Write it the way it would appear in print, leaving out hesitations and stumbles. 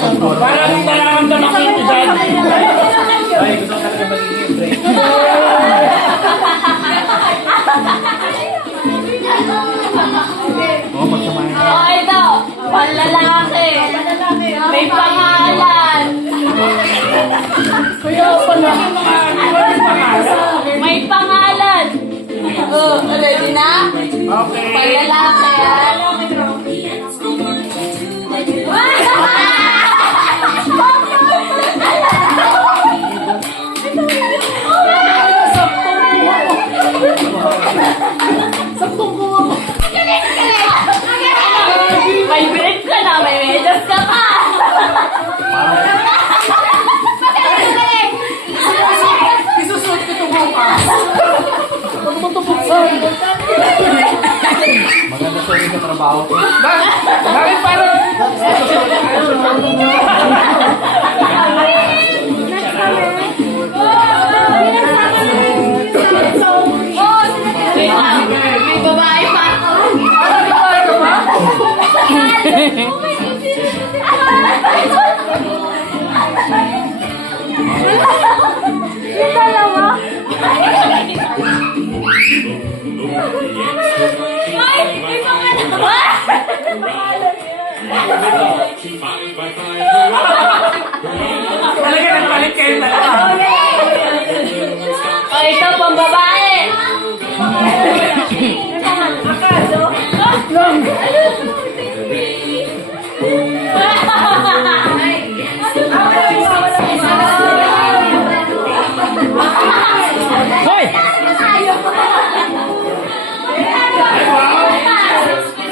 Parang hindi nararamdaman ko yung dyan. Ay, gusto ko talaga magiging break. Oo, pagsamahin na. Oh, ito. Panlalaki. May pangalan. Kaya pala yung mga May pangalan. Oh, ready na? okay. Panlalaki. Saktong buha mo. May break ka na, may medyas ka pa. Isusuot ko ito bukas. Ano ba ito buksan? Maganda sa rin sa trabaho ko. Bakit parang... Wait lang. May babae pa. Yung dalawa? Ay! May pangalan! Talaga nagpalit kayo na.